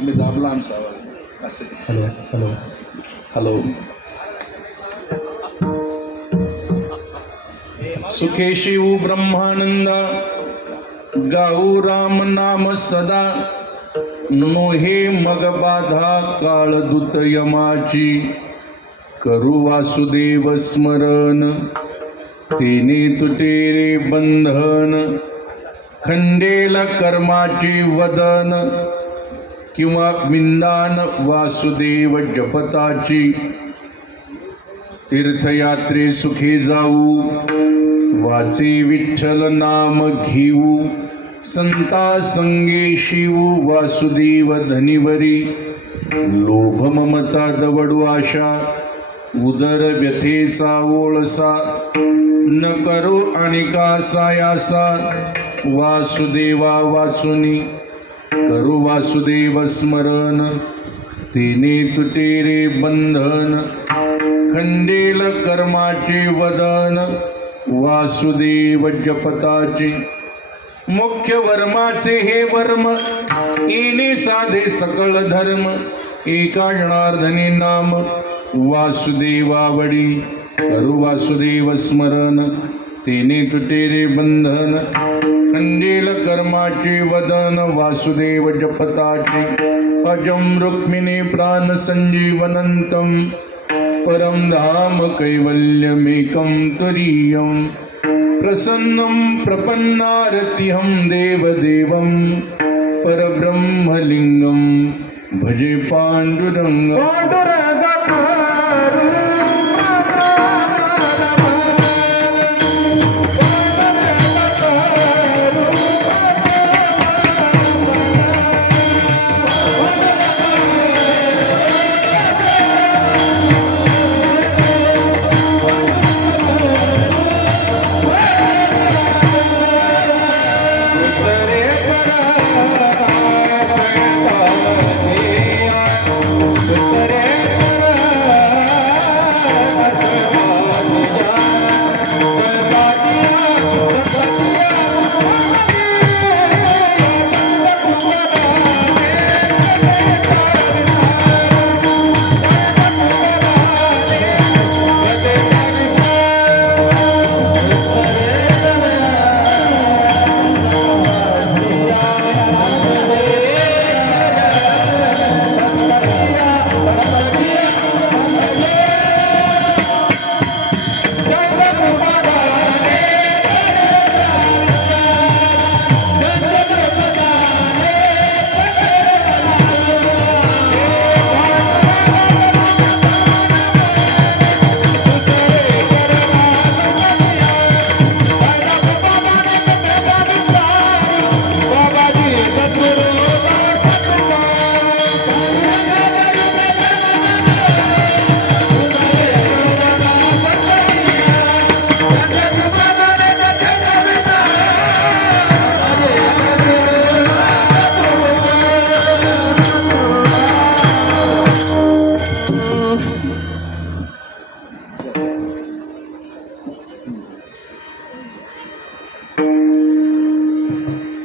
तुम्ही दाबला आमचा आवाज असे. Hello hello hello. सुखे शिव ब्रह्मानंद गाऊ राम नाम सदा मोहे मग बाधा काळदूत यमाची करू वासुदेव स्मरण तिने तुटे रे बंधन खंडेल कर्माची वदन किंवा विंदान वासुदेव जपताची तीर्थयात्रे सुखी जाऊ वाचे विठ्ठल नाम घेऊ संता संगे शिवू वासुदेव धनिवरी लोभ ममता दवडू आशा उदर व्यथेचा ओळसा न करो अनिका सायासा वासुदेवा वाचुनी करू वासुदेव स्मरण तिने तुटे रे बंधन खंडेल कर्माचे वदन वासुदेव जपताचे मुख्य वर्माचे हे वर्म येणे साधे सकळ धर्म एका जनार्दनी नाम वासुदेवावडी करू वासुदेव स्मरण तेने तुटे रे बंधन खंडेल कर्माचे वदन वासुदेव जपताचे अजम रुक्मिणी प्राण संजीवनंतम परम धाम कैवल्यमेकं तुरीयम् प्रसन्नं प्रपन्नारतिहं देवदेवं परब्रह्मलिंगं भजे पांडुरंग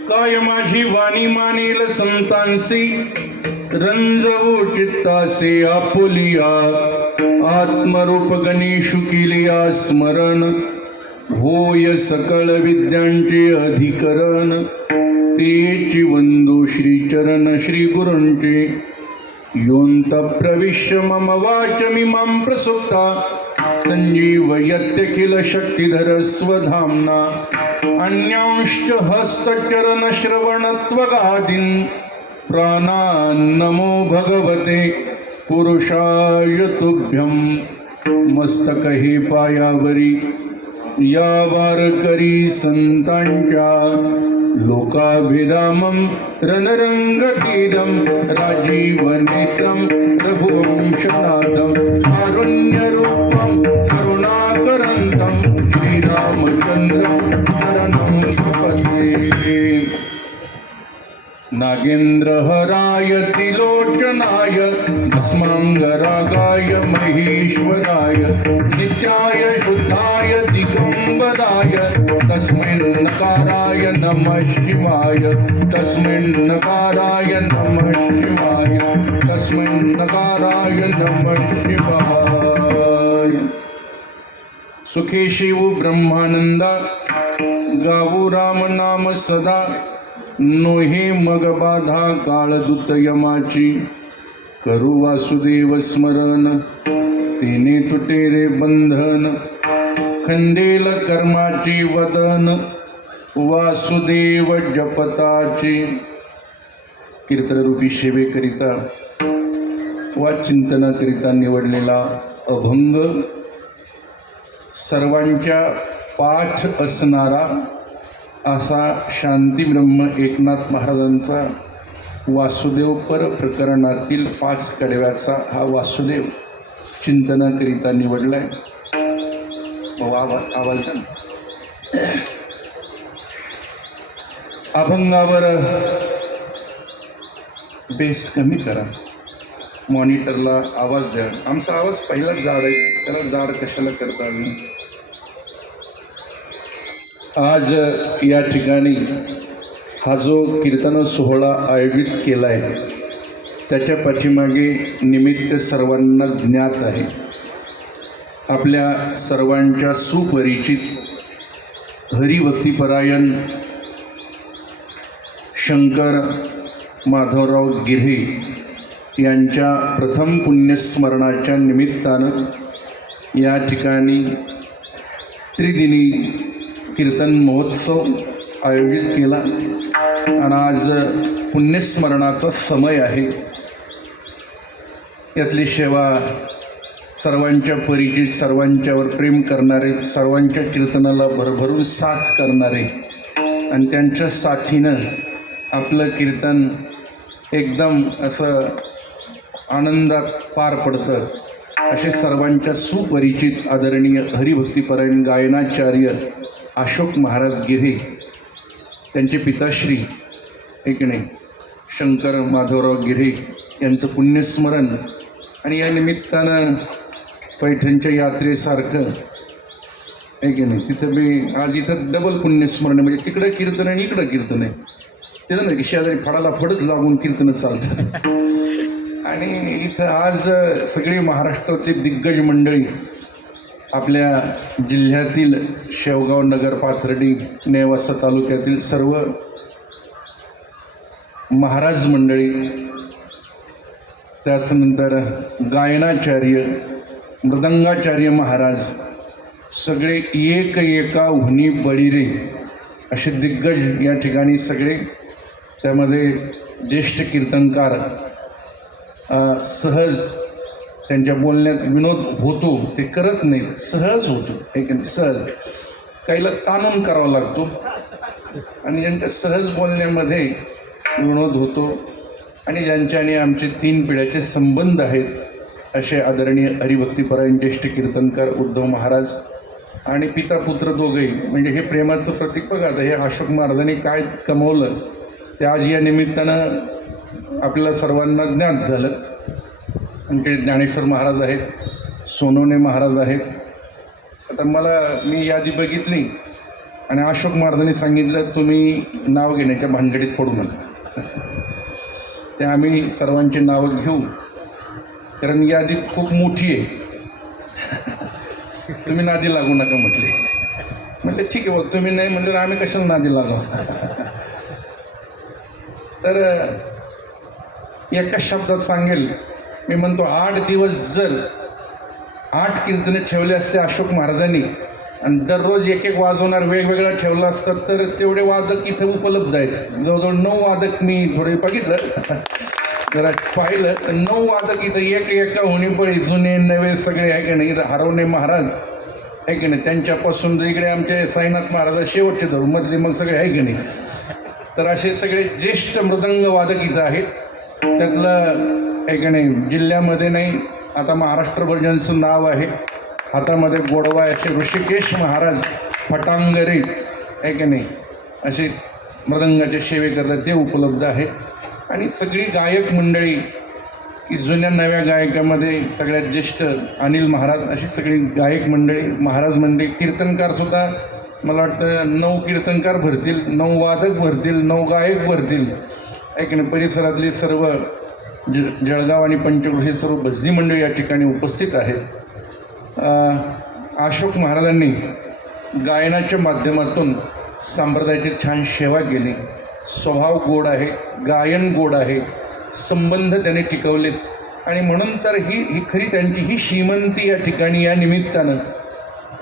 काय माझी वाणी मानेल संतांसी रंजवो चित्तासे आपुलिया आत्मरूप गणेशु केलिया स्मरण होय सकळ विद्यांचे अधिकरण तेची वंदो श्री चरण श्री गुरूंचे योंत प्रविश्य मम वाचमिमां प्रसुप्ता संजीवयत्यखिल शक्तिधर स्वधाम्ना अन्यांश्च हस्तचरण श्रवणत्वगादीन् प्राणान्नमो भगवते पुरुषाय तुभ्यं मस्तक हे पायावरी या वारकरी संतांच्या लोकाभिरामं रणरंगधीरं राजीवनेत्रं रघुवंशनाथं कारुण्यरूपं करुणाकरन्तं श्रीरामचन्द्रं शरणं प्रपद्ये। नागेन्द्रहराय त्रिलोचनाय भस्मांगरागाय महेश्वराय नित्याय शुद्धाय दिगंबराय तस्मिन्नकाराय नमः शिवाय तस्मिन्नकाराय नमः शिवाय तस्मिन्नकाराय नमः शिवाय। सुखे शिव ब्रह्मानंदा गावो राम नाम सदा नोहे मग बाधा काळदूत यमाची करू वासुदेव स्मरण तेने तुटे रे बंधन खंडेल कर्माची वदन वासुदेव जपताची। कीर्तनरूपी सेवेकरिता वा चिंतनाकरिता निवडलेला अभंग सर्वांच्या पाठ असणारा असा शांतीब्रह्म एकनाथ महाराजांचा वासुदेव पर प्रकरणातील 5 कडव्याचा हा वासुदेव चिंतनाकरिता निवडलाय। आवाज अभंगावर बेस कमी करा, मॉनिटरला आवाज द्या। आमचा आवाज पहिलाच जाड आहे, त्याला जाड कशाला करता आम्ही? आज या ठिकाणी हा जो कीर्तन सोहळा आयोजित केला आहे त्याच्या पाठीमागे निमित्त सर्वांना ज्ञात आहे. आपल्या सर्वांच्या सुपरिचित हरिभक्तिपरायण शंकर माधवराव गिऱ्हे यांच्या प्रथम पुण्यस्मरणाच्या निमित्तानं या ठिकाणी त्रिदिनी कीर्तन महोत्सव आयोजित केला आणि आज पुण्यस्मरणाचा समय आहे. यातली सेवा सर्वांच्या परिचित, सर्वांच्यावर प्रेम करणारे, सर्वांच्या कीर्तनाला भरभरून साथ करणारे आणि त्यांच्या साथीनं आपलं कीर्तन एकदम असं आनंदात पार पडतं असे सर्वांच्या सुपरिचित आदरणीय हरिभक्तिपरायण गायनाचार्य अशोक महाराज गिऱ्हे, त्यांचे पिताश्री एकणे शंकर माधवराव गिऱ्हे यांचं पुण्यस्मरण आणि या निमित्तानं पैठणच्या यात्रेसारखं नाही तिथं मी आज इथं डबल पुण्यस्मरण म्हणजे तिकडं कीर्तन आणि इकडं कीर्तन आहे. तिथं नाही की शेजारी फडाला फडत लागून कीर्तनं चालतात आणि इथं आज सगळी महाराष्ट्रातली दिग्गज मंडळी, आपल्या जिल्ह्यातील शेवगाव, नगर, पाथर्डी, नेवासा तालुक्यातील सर्व महाराज मंडळी, त्याच्यानंतर गायनाचार्य, मृदंगाचार्य महाराज, सगळे एक एका उन्ही बळीरे असे दिग्गज या ठिकाणी सगळे. त्यामध्ये ज्येष्ठ कीर्तनकार सहज त्यांच्या बोलण्यात विनोद होतो, ते करत नाहीत, सहज होतो. एक सहज काहीला ताणून करावा लागतो आणि ज्यांच्या सहज बोलण्यामध्ये विनोद होतो आणि ज्यांच्या आणि आमचे 3 पिढ्याचे संबंध आहेत असे आदरणीय हरिभक्तिपरायण ज्येष्ठ कीर्तनकार उद्धव महाराज आणि पिता पुत्र दोघेही. म्हणजे हे प्रेमाचं प्रतीक बघा. आता हे अशोक महाराजांनी काय कमवलं ते आज या निमित्तानं आपल्याला सर्वांना ज्ञात झालं. आमचे ज्ञानेश्वर महाराज आहेत, सोनवणे महाराज आहेत. आता मी यादी बघितली आणि अशोक महाराजांनी सांगितलं तुम्ही नाव घेण्याच्या भानगडीत पडू नका. ते आम्ही सर्वांची नावं घेऊ कारण यादी खूप मोठी आहे. तुम्ही नादी लागू नका म्हटले ठीक आहे, तुम्ही नाही म्हटलं आम्ही कशाला नादी लागू. तर एका शब्दात सांगेल, मी म्हणतो 8 दिवस जर 8 कीर्तने ठेवले असते अशोक महाराजांनी आणि दररोज एक वाजवणार वेगवेगळा ठेवला असतात तर तेवढे वादक इथं उपलब्ध आहेत. जवळजवळ 9 वादक मी थोडे बघितलं, जरा पाहिलं तर 9 वादक इथं एका होणीपळी जुने नवे सगळे आहे की नाही. इथं हरवणे महाराज आहे की नाही, त्यांच्यापासून इकडे आमचे साईनाथ महाराज शेवटचे धरून मधले मग सगळे आहे की नाही. तर असे सगळे ज्येष्ठ मृदंग वादक इथं आहेत. त्यातलं आहे की नाही जिल्ह्यामध्ये नाही, आता महाराष्ट्रभर ज्यांचं नाव आहे, हातामध्ये गोडवा असे ऋषिकेश महाराज फटांगरे आहे की नाही असे मृदंगाचे सेवे करतात, ते उपलब्ध आहेत. आणि सगळी गायक मंडळी की जुन्या नव्या गायकामध्ये सगळ्यात ज्येष्ठ अनिल महाराज, अशी सगळी गायक मंडळी, महाराज मंडळी, कीर्तनकारसुद्धा मला वाटतं 9 कीर्तनकार भरतील, 9 वादक भरतील, 9 गायक भरतील आहे की नाही. परिसरातली सर्व जळगाव आणि पंचक्रोशी सर्व भजनी मंडळी या ठिकाणी उपस्थित आहेत. अशोक महाराजांनी गायनाच्या माध्यमातून संप्रदायाची छान सेवा केली. स्वभाव गोड आहे, गायन गोड आहे, संबंध त्याने टिकवलेत आणि म्हणून तर ही खरी त्यांची ही श्रीमंती या ठिकाणी या निमित्तानं.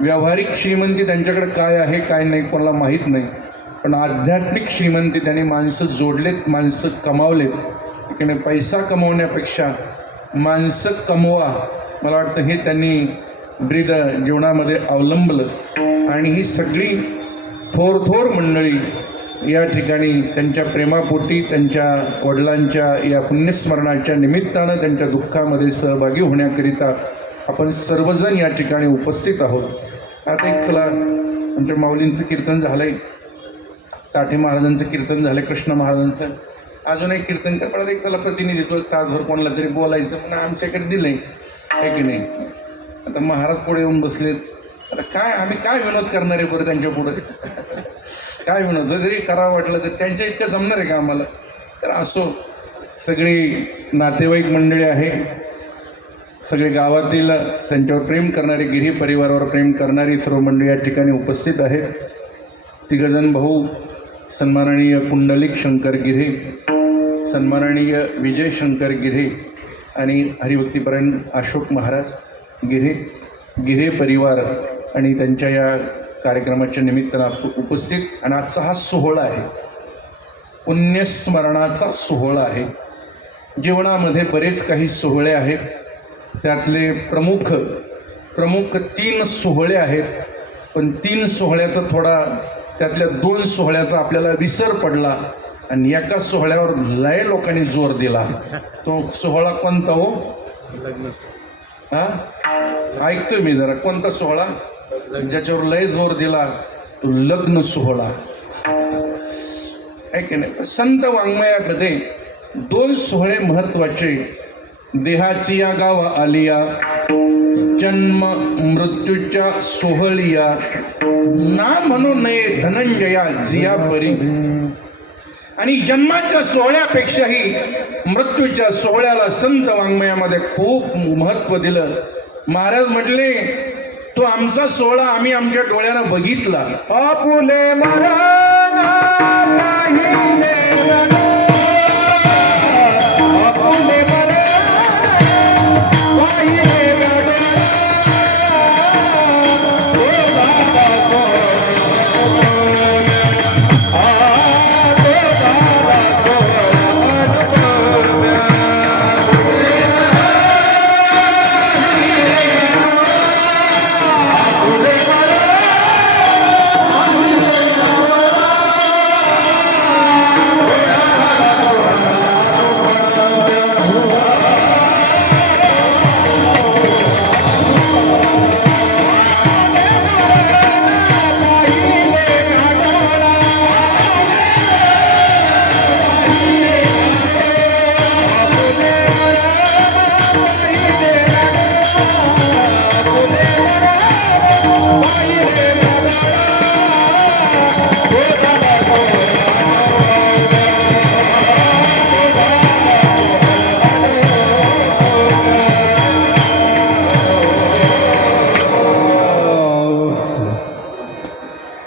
व्यावहारिक श्रीमंती त्यांच्याकडे काय आहे काय नाही कोणाला माहीत नाही, पण आध्यात्मिक श्रीमंती त्यांनी माणसं जोडलेत, माणसं कमावलेत. तिकडे पैसा कमवण्यापेक्षा माणसं कमवा, मला वाटतं हे त्यांनी ब्रीद जीवनामध्ये अवलंबलं. आणि ही सगळी थोर मंडळी या ठिकाणी त्यांच्या प्रेमापोटी, त्यांच्या वडिलांच्या या पुण्यस्मरणाच्या निमित्तानं त्यांच्या दुःखामध्ये सहभागी होण्याकरिता आपण सर्वजण या ठिकाणी उपस्थित आहोत. आता एक चला, आमच्या माऊलींचं कीर्तन झालं आहे, ताठे महाराजांचं कीर्तन झालं, कृष्ण महाराजांचं, अजून एक कीर्तन कर, पण एक चला प्रतिनिधित्व तासभर कोणाला तरी बोलायचं म्हणून आमच्याकडे दिलं आहे की नाही. आता महाराज पुढे येऊन बसलेत, आता काय आम्ही काय विनोद करणार आहे बरं त्यांच्या पुढं. काय विनोद जरी करावं वाटलं तर त्यांच्या इतकं जमणार आहे का आम्हाला. तर असो, सगळी नातेवाईक मंडळी आहे, सगळे गावातील त्यांच्यावर प्रेम करणारी, गिरी परिवारावर प्रेम करणारी सर्व मंडळी या ठिकाणी उपस्थित आहेत. तिघजण भाऊ सन्माननीय पुंडलिक शंकर गिरे, सन्माननीय विजय शंकर गिरे आणि हरिभक्तीपरायण अशोक महाराज गिरे, गिरे परिवार आणि त्यांच्या या कार्यक्रमाच्या निमित्तानं उपस्थित. आणि आजचा हा सोहळा आहे, पुण्यस्मरणाचा सोहळा आहे. जीवनामध्ये बरेच काही सोहळे आहेत, त्यातले प्रमुख 3 सोहळे आहेत. पण 3 सोहळ्याचा थोडा, त्यातल्या 2 सोहळ्याचा आपल्याला विसर पडला आणि एका सोहळ्यावर लय लोकांनी जोर दिला. तो सोहळा कोणता हो? हा, ऐकतोय मी जरा, कोणता सोहळा ज्याच्यावर लय जोर दिला? तो लग्न सोहळा आहे की नाही. संत वाङ्मयामध्ये 2 सोहळे महत्वाचे. देहाची या गावा आलिया, जन्म मृत्यूच्या सोहळिया, ना म्हणू नये धनंजया जिया परी. आणि जन्माच्या सोहळ्यापेक्षाही मृत्यूच्या सोहळ्याला संत वाङ्मयामध्ये खूप महत्व दिलं. महाराज म्हटले, तो आमचा सोहळा आम्ही आमच्या डोळ्यानं बघितला. आपुले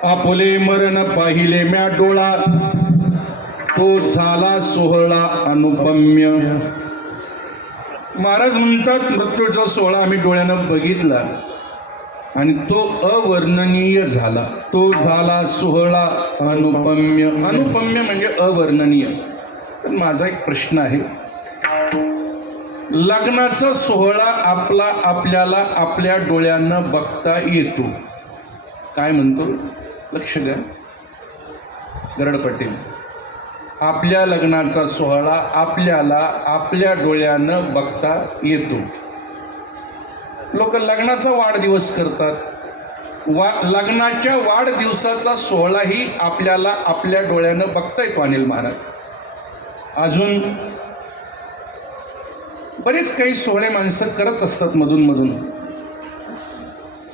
आपुले मरण पाहिले म्या डोळा, तो झाला सोहळा अनुपम्य. महाराज म्हणतात, मृत्यूचा सोहळा आम्ही डोळ्यानं बघितला आणि तो अवर्णनीय झाला. तो झाला सोहळा अनुपम्य. अनुपम्य म्हणजे अवर्णनीय. तर माझा एक प्रश्न आहे, लग्नाचा सोहळा आपल्याला आपल्या डोळ्यानं बघता येतो. काय म्हणतो? लक्ष द्या, गरड पटेल. आपल्या लग्नाचा सोहळा आपल्याला आपल्या डोळ्यानं बघता येतो. लोक लग्नाचा वाढदिवस करतात. लग्नाच्या वाढदिवसाचा सोहळाही आपल्याला आपल्या डोळ्यानं बघता येतो. अनिल महाराज, अजून बरेच काही सोहळे माणसं करत असतात मधून.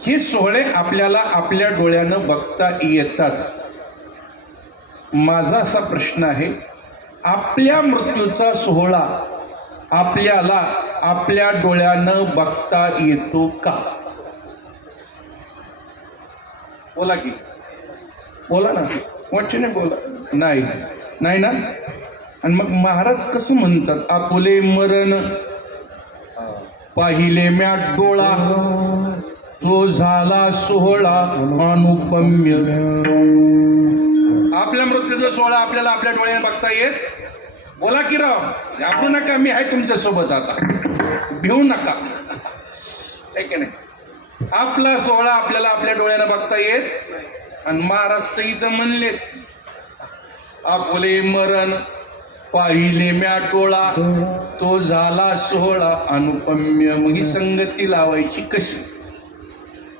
हे सोहळे आपल्याला आपल्या डोळ्यानं बघता येतात. माझा असा प्रश्न आहे, आपल्या मृत्यूचा सोहळा आपल्याला आपल्या डोळ्यानं बघता येतो का? बोला की, बोला ना, वाचने बोला. नाही ना. आणि मग महाराज कसं म्हणतात, आपुले मरण पाहिले म्या डोळा, तो झाला सोहळा अनुपम्य. आपल्या मृत्यूचा सोहळा आपल्याला आपल्या डोळ्याने बघता येत. बोला की राव, घाबरू नका, मी आहे तुमच्या सोबत. आता भिवू नका, आहे की नाही. आपला सोहळा आपल्याला आपल्या डोळ्याने बघता येत. आणि महाराष्ट्र इथं म्हणलेत, आपुले मरण पाहिले म्या डोळा, तो झाला सोहळा अनुपम्य. मग ही संगती लावायची कशी?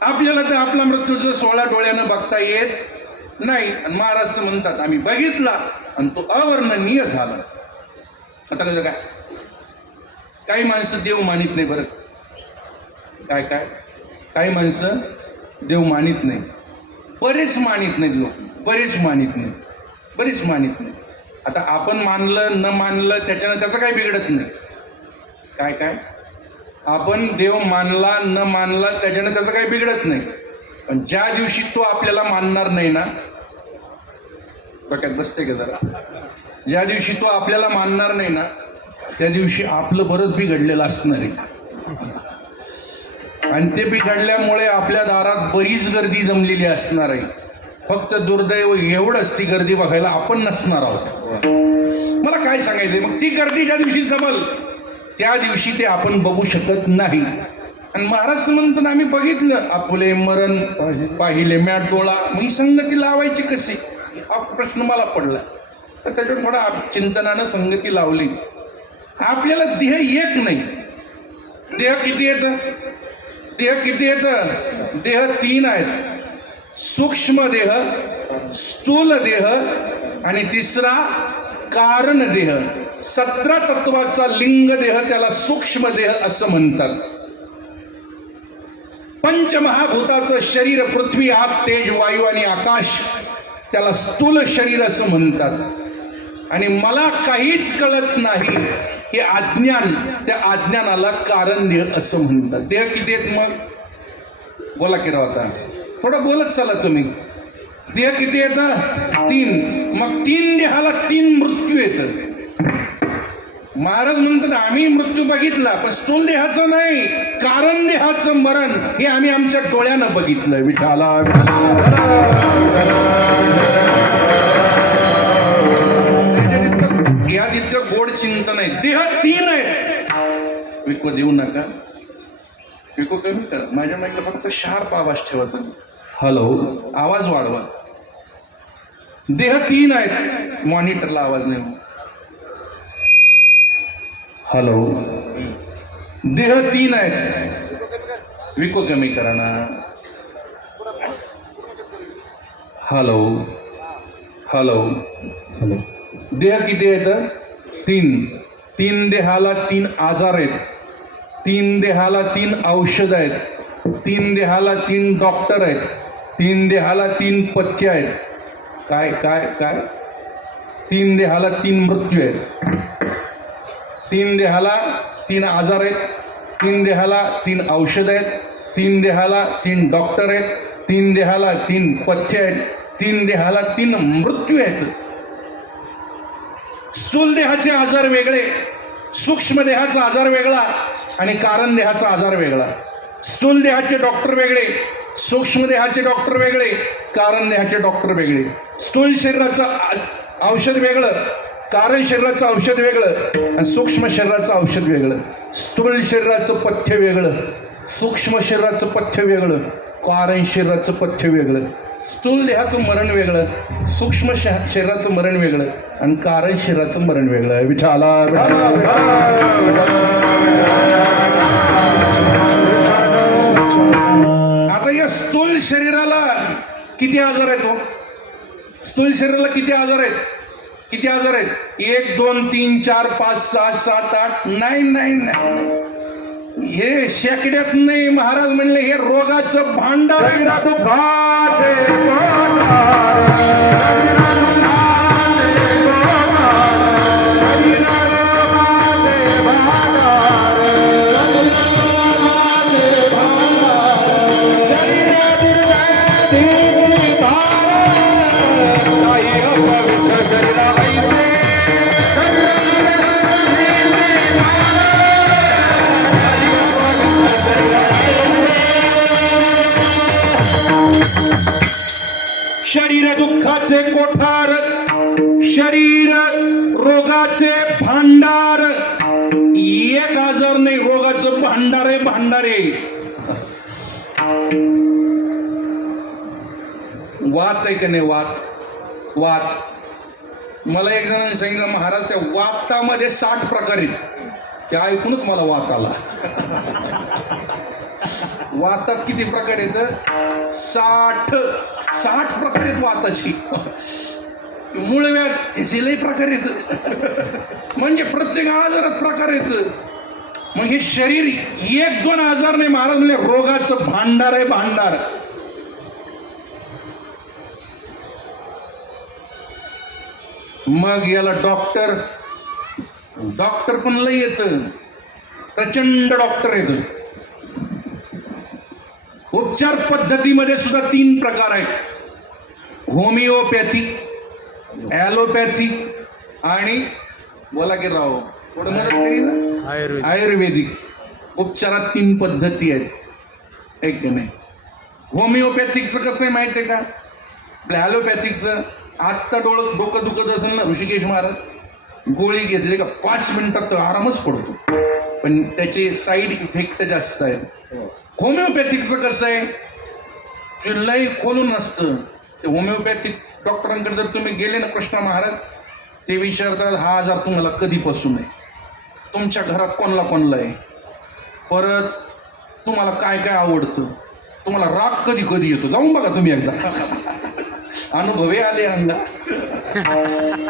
आपल्याला तर आपला मृत्यूचा सोहळा डोळ्यानं बघता येत नाही. आणि महाराज म्हणतात आम्ही बघितला आणि तो अवर्णनीय झाला. आता कसं काय? काही माणसं देव मानित नाही. बरं काय काही माणसं देव मानित नाही. बरेच मानित नाहीत लोक, बरेच मानित नाही, बरेच मानित नाही. आता आपण मानलं न मानलं त्याच्यानं त्याचं काही बिघडत नाही. काय काय आपण देव मानला न मानला त्याच्यानं त्याचं काही बिघडत नाही. पण ज्या दिवशी तो आपल्याला मानणार नाही ना, डोक्यात बसते का जरा, ज्या दिवशी तो आपल्याला मानणार नाही ना त्या दिवशी आपलं बरंच बिघडलेलं असणार आहे. आणि ते बिघडल्यामुळे आपल्या दारात बरीच गर्दी जमलेली असणार आहे. फक्त दुर्दैव एवढंच, ती गर्दी बघायला आपण नसणार आहोत. मला काय सांगायचंय, मग ती गर्दी ज्या दिवशी जमल त्या दिवशी ते आपण बघू शकत नाही. आणि महाराज म्हणतात आम्ही बघितलं, आपुले मरण पाहिले म्याट डोळा, मग ही संगती लावायची कशी, हा प्रश्न मला पडला. तर त्याच्यावर थोडा चिंतनानं संगती लावली. आपल्याला देह एक नाही. देह किती येतं, देह किती येतं, देह 3 आहेत. सूक्ष्म देह, स्थूल देह आणि तिसरा कारण देह. 17 तत्वाचा लिंग देह, त्याला सूक्ष्म देह असं म्हणतात. पंचमहाभूताचं शरीर, पृथ्वी आप तेज वायू आणि आकाश, त्याला स्थूल शरीर असं म्हणतात. आणि मला काहीच कळत नाही हे अज्ञान, त्या अज्ञानाला कारण देह असं म्हणतात. देह किती आहेत मग बोला की राव, आता थोडं बोलत चला तुम्ही. देह किती येतं, 3. मग 3 देहाला 3 मृत्यू येतं. महाराज म्हणतात आम्ही मृत्यू बघितला, पण स्थूल देहाचं नाही, कारण देहाचं मरण हे आम्ही आमच्या डोळ्यानं बघितलं. विठाला यात इतकं गोड चिंतन आहे. देह 3 आहेत. विको देऊ नका, विको कमी कर. माझ्या माईकला फक्त शार्प आवाज ठेवा तुम्ही. हॅलो, आवाज वाढवा. देह 3 आहेत, मॉनिटरला आवाज नाही. हॅलो, देह 3 आहेत, विको कमी करा ना. Hello hello hello. देह किती आहेत, 3 देहाला 3 आजार आहेत. 3 देहाला 3 औषध आहेत. 3 देहाला 3 डॉक्टर आहेत. 3 देहाला 3 पथ्य आहेत. काय काय काय, 3 देहाला 3 मृत्यू आहेत. 3 देहाला 3 आजार आहेत. 3 देहाला 3 औषध आहेत. 3 देहाला 3 डॉक्टर आहेत. 3 देहाला 3 पथ्य आहेत. 3 देहाला 3 मृत्यू आहेत. स्थूल देहाचे आजार वेगळे, सूक्ष्म देहाचा आजार वेगळा आणि कारण देहाचा आजार वेगळा. स्थूल देहाचे डॉक्टर वेगळे, सूक्ष्म देहाचे डॉक्टर वेगळे, कारण देहाचे डॉक्टर वेगळे. स्थूल शरीराचं औषध वेगळं, कारण शरीराचं औषध वेगळं आणि सूक्ष्म शरीराचं औषध वेगळं. स्थूल शरीराचं पथ्य वेगळं, सूक्ष्म शरीराचं पथ्य वेगळं, कारण शरीराचं पथ्य वेगळं. स्थूल देहाचं मरण वेगळं, सूक्ष्म शरीराचं मरण वेगळं आणि कारण शरीराचं मरण वेगळं. विठाला आता या स्थूल शरीराला किती आजार आहेत हो? स्थूल शरीराला किती आजार आहेत, किती आजार आहेत? 1 2 3 4 5 6 7 8 नाही नाही नाही, हे शेकड्यात नाही. महाराज म्हणले हे रोगाचं भांडार. शरीर दुःखाचे कोठार, शरीर रोगाचे भांडार. एक आजार नाही, रोगाचं भांडार आहे, भांडार आहे. वात आहे का नाही, वात, वात. मला एक जणांनी सांगितलं महाराज त्या वातामध्ये 60 प्रकार आहेत. त्या ऐकूनच मला वात आला. वातात किती प्रकार आहेत? 60 प्रकार आहेत वाताची. मूळव्याध त्याचे प्रकार आहेत. म्हणजे प्रत्येक आजारात प्रकार आहेत. मग हे शरीर 1 2 आजार नाही, महाराज म्हणजे रोगाचं भांडार आहे, भांडार. मग याला डॉक्टर पण लय येतं, प्रचंड डॉक्टर येतं. उपचार पद्धतीमध्ये सुद्धा 3 प्रकार आहेत: होमिओपॅथिक, ॲलोपॅथिक आणि बोला की राव थोडं मदत करी ना, आयुर्वेदिक. उपचारात 3 पद्धती आहेत, एक की नाही. होमिओपॅथिकचं कसं आहे माहिती आहे का? आपल्या ॲलोपॅथिकचं आत्ता डोकं दुखत असेल ना ऋषिकेश महाराज, गोळी घेतली का 5 मिनिटात तर आरामच पडतो, पण त्याचे साईड इफेक्ट जास्त आहेत. होमिओपॅथिकचं कसं आहे, ते लय खोलून नसतं. ते होमिओपॅथिक डॉक्टरांकडे जर तुम्ही गेले ना कृष्णा महाराज, ते विचारतात हा आजार तुम्हाला कधीपासून आहे, तुमच्या घरात कोणला आहे, परत तुम्हाला काय काय आवडतं, तुम्हाला राग कधी कधी येतो, जाऊन बघा तुम्ही एकदा. अनुभवे आले अंगा,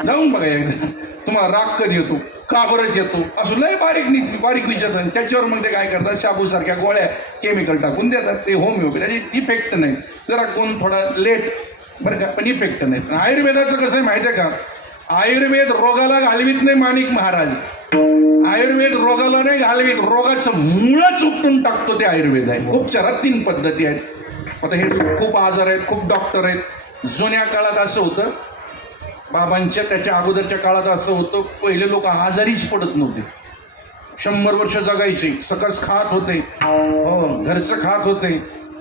जाऊन बघा एकदा तुम्हाला राग कधी येतो, का बरंच येतो, असं लय बारीक विचारतात. त्याच्यावर मग ते काय करतात, शाबूसारख्या गोळ्या केमिकल टाकून देतात. ते होमिओपॅथी, त्याची इफेक्ट नाही, जरा कोण थोडा लेट बरं का, पण इफेक्ट नाही. आयुर्वेदाचं कसं आहे माहिती आहे का? आयुर्वेद रोगाला घालवीत नाही माणिक महाराज, आयुर्वेद रोगाला नाही घालवीत, रोगाचं मुळच उपटून टाकतो ते आयुर्वेद आहे. उपचारात 3 पद्धती आहेत. आता हे खूप आजार आहेत, खूप डॉक्टर आहेत. जुन्या काळात असं होतं, बाबांच्या त्याच्या अगोदरच्या काळात असं होतं, पहिले लोक आजारीच पडत नव्हते, 100 वर्ष जगायचे, सकस खात होते, हो घरचं खात होते,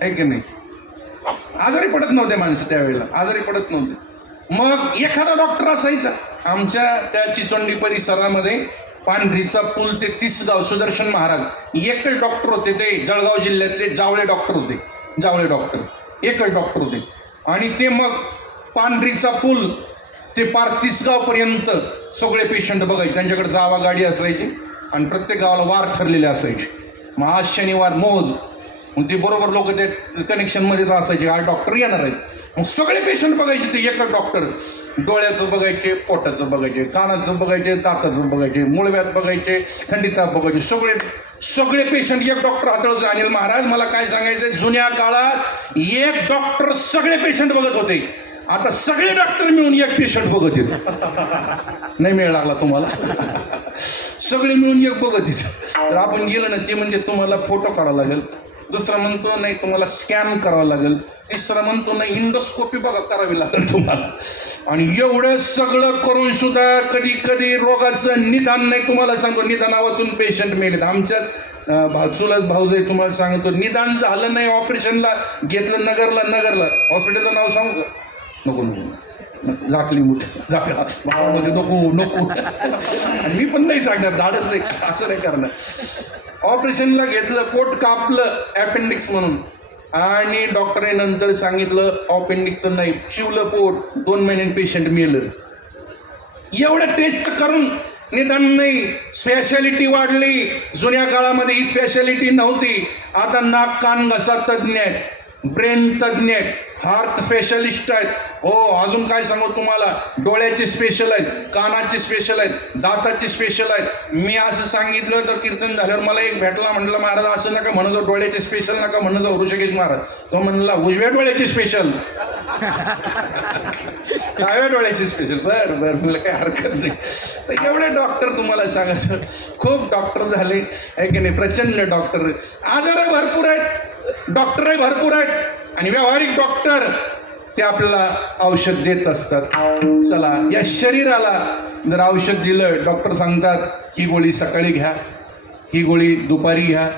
आहे की नाही, आजारी पडत नव्हते माणसं त्यावेळेला, आजारी पडत नव्हते. मग एखादा डॉक्टर असायचा. आमच्या त्या चिचोंडी परिसरामध्ये पांढरीचा पूल ते 30 गाव सुदर्शन महाराज एकच डॉक्टर होते. ते जळगाव जिल्ह्यातले जावळे डॉक्टर होते, जावळे डॉक्टर एकच डॉक्टर होते. आणि ते मग पांढरीचा पूल ते पार 30 गावपर्यंत सगळे पेशंट बघायचे. त्यांच्याकडे जावा गाडी असायची आणि प्रत्येक गावाला वार ठरलेले असायचे. मग आज शनिवार मोज, मग ते बरोबर लोक ते कनेक्शनमध्येच असायचे, आज डॉक्टर येणार आहेत. मग सगळे पेशंट बघायचे ते एकच डॉक्टर. डोळ्याचं बघायचे, पोटाचं बघायचे, कानाचं बघायचे, दाताचं बघायचे, मुळव्यात बघायचे, थंडी ताप बघायचे, सगळे पेशंट एक डॉक्टर हाताळत. अनिल महाराज मला काय सांगायचं, जुन्या काळात एक डॉक्टर सगळे पेशंट बघत होते, आता सगळे डॉक्टर मिळून एक पेशंट बघत येत. नाही मिळ लागला तुम्हाला, सगळे मिळून एक बघत येत. तर आपण गेलं ना, ते म्हणजे तुम्हाला फोटो काढावा लागेल, दुसरा म्हणतो नाही तुम्हाला स्कॅन करावं लागेल, तिसरा म्हणतो नाही इंडोस्कोपी बघा करावी लागेल तुम्हाला. आणि एवढं सगळं करून सुद्धा कधी कधी रोगाचं निदान नाही. तुम्हाला सांगतो, निदानावाचून पेशंट मेलेत. आमच्याच चुलत भाऊजाई तुम्हाला सांगतो, निदान झालं नाही, ऑपरेशनला घेतलं नगरला हॉस्पिटलचं नाव सांगू का? नको झाकली मुठ भावामध्ये नको. आणि मी पण नाही सांगणार, धाडच नाही, असं नाही करणार. ऑपरेशनला घेतलं, पोट कापलं अपेंडिक्स म्हणून, आणि डॉक्टरने नंतर सांगितलं अपेंडिक्सचं नाही, शिवलं पोट, 2 महिन्यांनी पेशंट मेलं. एवढं टेस्ट करून निदान नाही. स्पेशालिटी वाढली. जुन्या काळामध्ये ही स्पेशालिटी नव्हती. आता नाक कान घसा तज्ज्ञ आहेत, ब्रेन तज्ज्ञ आहेत, हार्ट स्पेशलिस्ट आहेत, हो अजून काय सांगू तुम्हाला, डोळ्याचे स्पेशल आहेत, कानाचे स्पेशल आहेत, दाताचे स्पेशल आहेत. मी असं सांगितलं तर कीर्तन झाल्यावर मला एक भेटला, म्हटलं महाराज असं नका म्हणत जाऊ, डोळ्याचे स्पेशल नका म्हणत जाऊ ऋषिकेश महाराज. तो म्हणला उजव्या डोळ्याचे स्पेशल, डाव्या डोळ्याचे स्पेशल. बरं मला काही हरकत नाही. तर एवढे डॉक्टर तुम्हाला सांगायचं, खूप डॉक्टर झाले आहे की नाही, प्रचंड डॉक्टर. आजार भरपूर आहेत, डॉक्टरही भरपूर आहेत, आणि व्यावहारिक डॉक्टर ते आपल्याला औषध देत असतात. चला, या शरीराला जर औषध दिलं, डॉक्टर सांगतात ही गोळी सकाळी घ्या, ही गोळी दुपारी घ्या,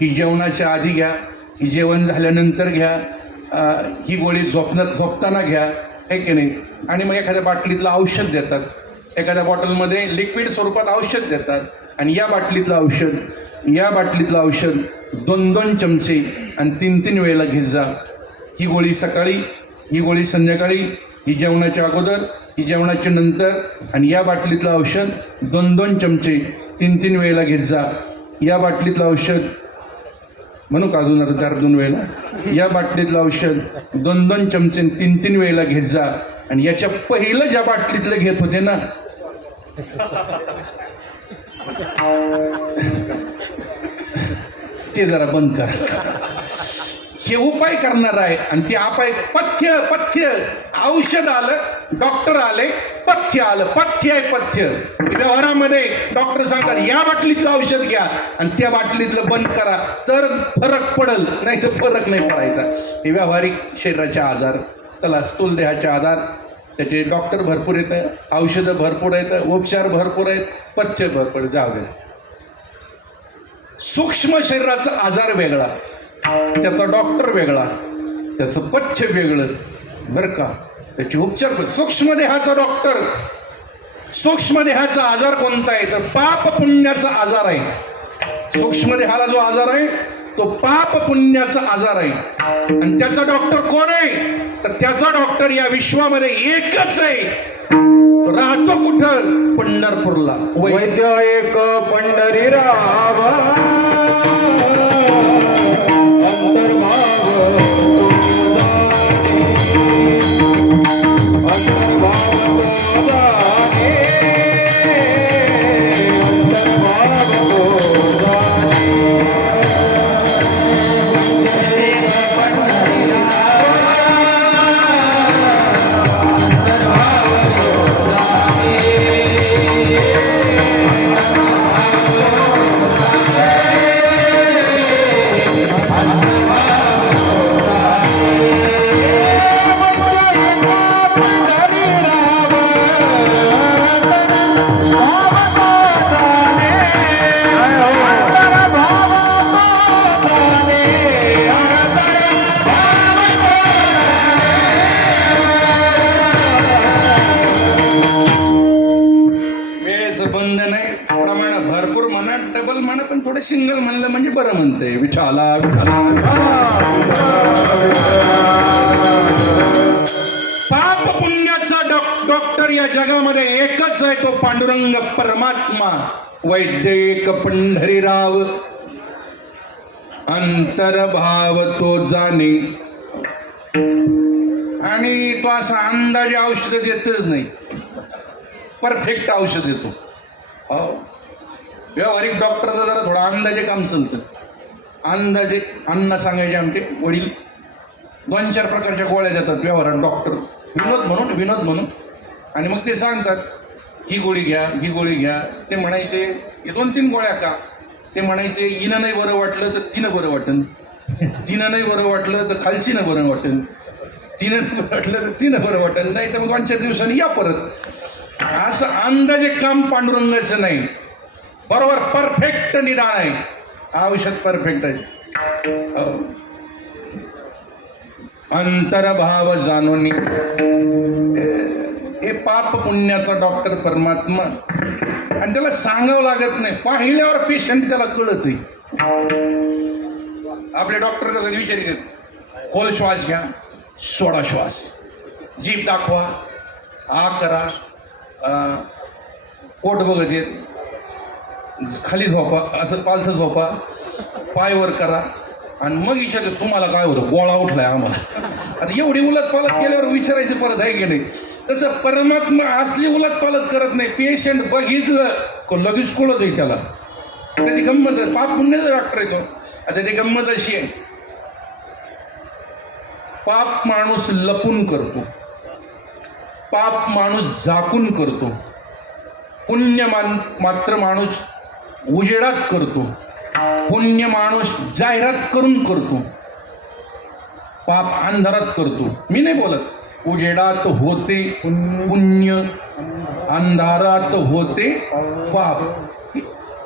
ही जेवणाच्या आधी घ्या, ही जेवण झाल्यानंतर घ्या, ही गोळी झोपताना घ्या, हे की नाही. आणि मग एखाद्या बाटलीतलं औषध देतात, एखाद्या बॉटलमध्ये लिक्विड स्वरूपात औषध देतात. आणि या बाटलीतलं औषध 2-2 चमचे आणि 3-3 वेळेला घेत जा. ही गोळी सकाळी, ही गोळी संध्याकाळी, ही जेवणाच्या अगोदर, ही जेवणाच्या नंतर. आणि या बाटलीतलं औषध 2-2 चमचे 3-3 वेळेला घेत जा. या बाटलीतलं औषध म्हणू का अजून आता 4-2 वेळेला, या बाटलीतलं औषध 2-2 चमचे 3-3 वेळेला घेत जा. आणि याच्या पहिलं ज्या बाटलीतलं घेत होते ना, ते जरा बंद कर. हे उपाय करणार आहे, आणि ते पथ्य औषध आलं, डॉक्टर आले, पथ्य आलं. पथ्य आहे पथ्य. व्यवहारामध्ये डॉक्टर सांगतात या बाटलीतलं औषध घ्या आणि त्या बाटलीतलं बंद करा तर फरक पडल, नाही तर फरक नाही पडायचा. हे व्यावहारिक शरीराचे आजार. चला, स्थूल देहाचे आजार, त्याचे डॉक्टर भरपूर येतं, औषधं भरपूर आहेत, उपचार भरपूर आहेत, पथ्य भरपूर. जाऊ दे. सूक्ष्म शरीराचा आजार वेगळा, त्याचा डॉक्टर वेगळा, त्याचं पथ्य वेगळं बरं का. त्याचे उपचार. सूक्ष्म देहाचा डॉक्टर, सूक्ष्म देहाचा आजार कोणता आहे तर पाप पुण्याचा आजार आहे. सूक्ष्म देहाला जो आजार आहे तो पाप पुण्याचा आजार आहे. आणि त्याचा डॉक्टर कोण आहे तर त्याचा डॉक्टर या विश्वामध्ये एकच आहे. तो राहतो कुठं? पंढरपूरला. वैद्य एक पंढरीराव सिंगल म्हणलं म्हणजे बरं म्हणते. विठाला पाप पुण्याचा डॉक्टर या जगामध्ये एकच आहे, तो पांडुरंग परमात्मा. वैद्य एक पंढरीराव अंतर्भाव तो जाणे. आणि तो असा अंदाजे औषध देतच नाही, परफेक्ट औषध देतो. व्यावहारिक डॉक्टरचं जरा थोडा अंदाजे काम चालतं. अंदाजे अण्णा सांगायचे आमचे वडील 2-4 प्रकारच्या गोळ्या देतात व्यवहारात डॉक्टर, विनोद म्हणून. आणि मग ते सांगतात ही गोळी घ्या, ही गोळी घ्या. ते म्हणायचे 2-3 गोळ्या का? ते म्हणायचे हिनं नाही बरं वाटलं तर तिनं बरं वाटेल, तिनं नाही बरं वाटलं तर खालचीनं बरं वाटेल, तिनं बरं वाटलं तर तिनं बरं वाटेल, नाही तर मग 2-4 दिवसांनी या परत. असं अंदाजे काम पांडुरंगाचं नाही, बरोबर परफेक्ट निदान आहे. औषध परफेक्ट आहे. अंतर्भाव जाणून हे पाप पुण्याचा डॉक्टर परमात्मा. आणि त्याला सांगावं लागत नाही, पाहिल्यावर पेशंट त्याला कळत नाही. आपले डॉक्टर कसं विचारित खोल श्वास घ्या, सोडा श्वास, जीभ दाखवा, आ करा, पोट बघत येत, खाली झोपा, असं पालथं झोपा, पाय वर करा. आणि मग विचारलं तुम्हाला काय होतं? गोळा उठलाय आम्हाला. आता एवढी उलट पालत केल्यावर विचारायचं परत आहे की नाही? तसं परमात्मा असली उलट पालत करत नाही. पेशंट बघितलं लगेच कळत आहे त्याला. त्याची गंमत आहे, पाप पुण्याचा डॉक्टर आहे तो. आता ती गंमत अशी आहे, पाप माणूस लपून करतो, पाप माणूस झाकून करतो, पुण्य मात्र माणूस उजेडात करतो, पुण्य माणूस जाहिरात करून करतो, पाप अंधारात करतो. मी नाही बोलत उजेडात होते पुण्य, अंधारात होते पाप.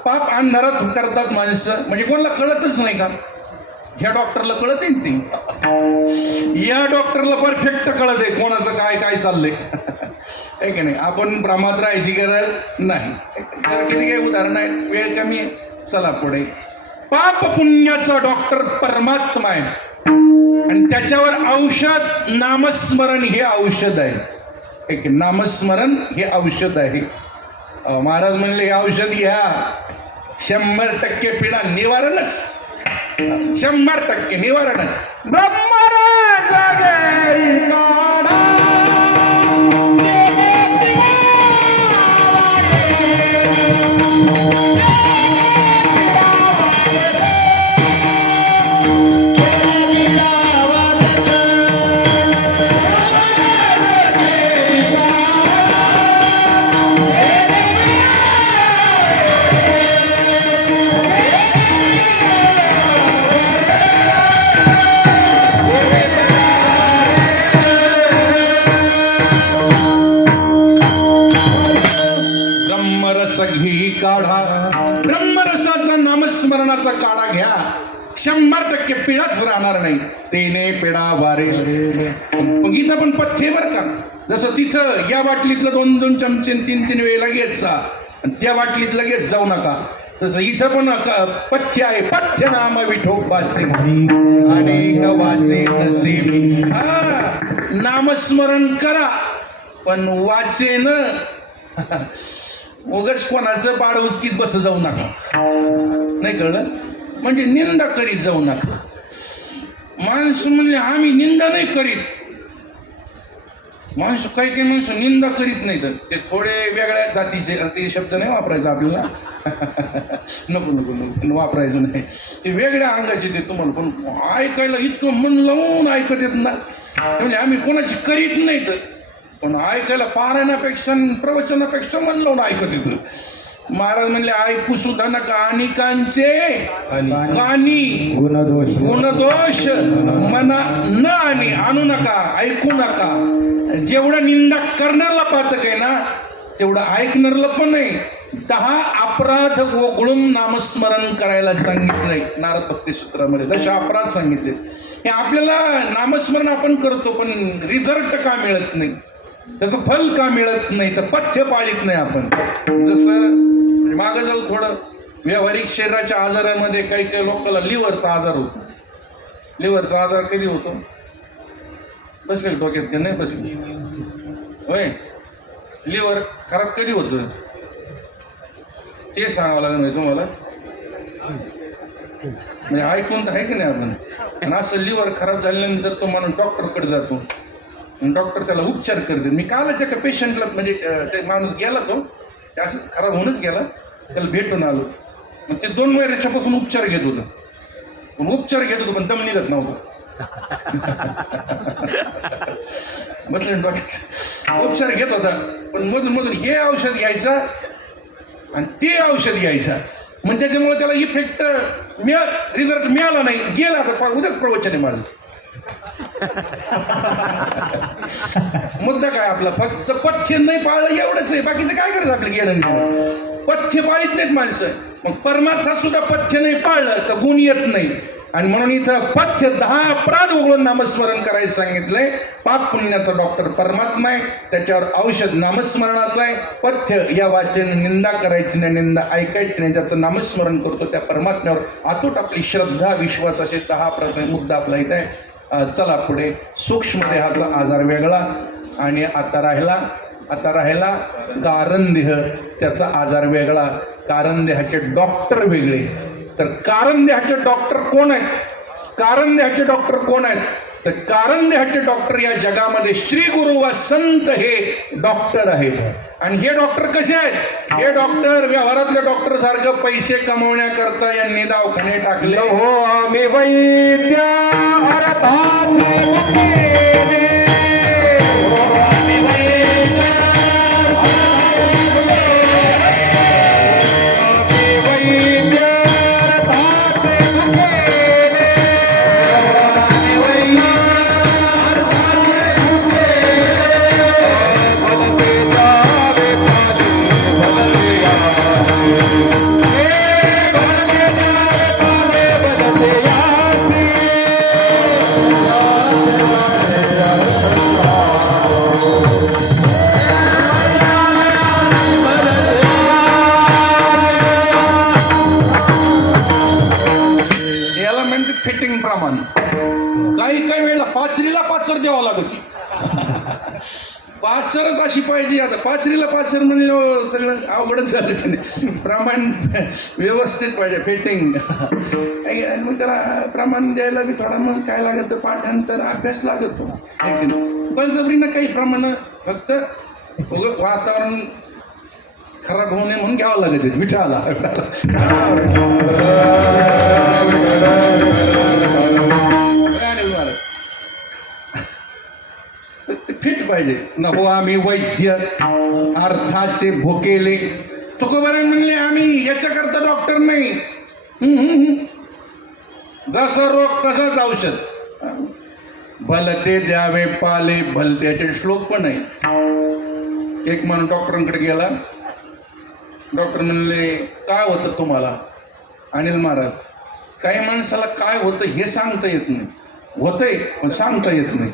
पाप अंधारात करतात माणसं, म्हणजे कोणाला कळतच नाही का? ह्या डॉक्टरला कळत आहे ती, या डॉक्टरला परफेक्ट कळत आहे कोणाचं काय काय चाललंय. आहे की नाही? आपण भ्रमात राहायची गरज नाही. किती काही उदाहरण आहेत, वेळ कमी आहे, चला पुढे. पाप पुण्याचा डॉक्टर परमात्मा आहे आणि त्याच्यावर औषध नामस्मरण हे औषध आहे. एक नामस्मरण हे औषध आहे. महाराज म्हणले हे औषध घ्या, 100% पिढा निवारणच, 100% निवारणच. ब्रह्मराज ब्रह्मरस घेई काढा, ब्रह्मरसाचा नामस्मरणाचा काढा घ्या, 100% पिढाच राहणार नाही, तेने पिढा वारेल. मग इथं पण पथ्य बरं का, जसं तिथं या बाटलीतलं 2-2 चमचे 3-3 वेळेला घेत जा आणि त्या बाटलीत लगेच जाऊ नका, तसं इथं पण पथ्य आहे. पथ्य नाम विठोबाचे अनेक वाचे नसेबी. नामस्मरण करा पण वाचे न उगाच कोणाचं पाड उचकीत बस जाऊ नका. नाही कळलं, म्हणजे निंदा करीत जाऊ नका. माणसं म्हणले आम्ही निंदा नाही करीत, माणसं काही काही माणसं निंदा करीत नाही, तर ते थोडे वेगळ्या जातीचे, ते शब्द नाही वापरायचा आपल्याला. नको नको नको वापरायचं नाही, ते वेगळ्या अंगाचे ते तुम्हाला. पण ऐकायला इतकं मन लावून ऐकत येत ना, म्हणजे आम्ही कोणाची करीत नाही, तर पण ऐकायला पारायणापेक्षा प्रवचनापेक्षा मन लावून ऐकत येतं. महाराज म्हणले ऐकू सुद्धा नका अनेकांचे कानी गुणदोष मना न आणू नका, ऐकू नका. जेवढं निंदा करणारला पातक आहे ना, तेवढं ऐकणारला पण नाही. 10 अपराध वगळून नामस्मरण करायला सांगितलंय नारद भक्ती सूत्रामध्ये. 10 अपराध सांगितले. हे आपल्याला नामस्मरण आपण करतो पण रिझल्ट का मिळत नाही, त्याचं फल का मिळत नाही, तर पथ्य पाळीत नाही आपण. जसं मागं जाऊ थोडं, व्यावहारिक शरीराच्या आजारामध्ये काही काही लोकांना लिव्हरचा आजार होतो. लिव्हरचा आजार कधी होतो? बसले डोक्यात का नाही बसले होय? लिव्हर खराब कधी होतं ते सांगावं लागेल तुम्हाला. म्हणजे ऐकून तर आहे की नाही आपण. आणि असं लिव्हर खराब झाल्यानंतर तो माणूस डॉक्टरकडे जातो, डॉक्टर त्याला उपचार करते. मी कालच एका पेशंटला, म्हणजे ते माणूस गेला, तो असंच खराब होऊनच गेला, त्याला भेटून आलो. मग ते 2 महिन्याच्यापासून उपचार घेत होतं, पण उपचार घेत होतं पण दम निघत नव्हतं. बसले डॉक्टर उपचार घेत होता, पण मधून मधून हे औषध घ्यायचं आणि ते औषध घ्यायचं, मग त्याच्यामुळे त्याला इफेक्ट रिझल्ट मिळाला नाही, गेला. तर उद्याच प्रवचन आहे माझं. मुद्दा काय आपला, फक्त पथ्य नाही पाळलं एवढंच आहे, बाकीचं काय करायचं आपलं गेलं नाही. पथ्य पाळीत नाहीत माणसं. मग परमार्था सुद्धा पथ्य नाही पाळलं तर गुण येत नाही. आणि म्हणून इथं पथ्य 10 अपराध वगळून नामस्मरण करायचं सांगितलंय. पाप पुण्याचा डॉक्टर परमात्मा आहे, त्याच्यावर औषध नामस्मरणाचं आहे. पथ्य या वाचन निंदा करायची नाही, निंदा ऐकायची नाही. ज्याचं नामस्मरण करतो त्या परमात्म्यावर अतूट आपली श्रद्धा विश्वास असे 10 मुद्दा आपला इथं आहे. चला पुढे. सूक्ष्म देहाचा आजार वेगळा आणि आता राहिला कारण देह, त्याचा आजार वेगळा. कारण देहाचे डॉक्टर वेगळे. तर कारण देहाचे डॉक्टर कोण आहेत? कारण देहाचे डॉक्टर कोण आहेत? तर कारण देहाचे डॉक्टर या जगामध्ये श्री गुरु व संत हे डॉक्टर आहेत. आणि हे डॉक्टर कसे आहेत? हे डॉक्टर व्यवहारातल्या डॉक्टर सारखं पैसे कमवण्याकरता यांनी दवाखाने टाकले. हो आम्ही वैद्य फिटिंग प्रमाण. काही वेळेला पाचरीला पाचर द्यावं लागत. पाचरच अशी पाहिजे. आता पाचरीला पाचर म्हणजे सगळं अवघडच झालं की नाही. प्रमाण व्यवस्थित पाहिजे, फिटिंग. मग त्याला प्रमाण द्यायला बी थोडा मग काय लागत, पाठांतर अभ्यास लागतो. बळजबरीनं काही प्रमाण, फक्त वातावरण खराब होऊ नये म्हणून घ्यावं लागत. विठाला फिट पाहिजे. नको आम्ही वैद्य अर्थाचे भोकेले. तुकोबारायण म्हणले आम्ही याच्याकरता डॉक्टर नाही. जसा रोग तसाच औषध. भलते द्यावे पाले भलत्याचे श्लोक पण आहे. एक माणूस डॉक्टरांकडे गेला, डॉक्टर म्हणले काय होतं तुम्हाला? अनिल महाराज, काही माणसाला काय होतं हे सांगता येत नाही, होतंय पण सांगता येत नाही.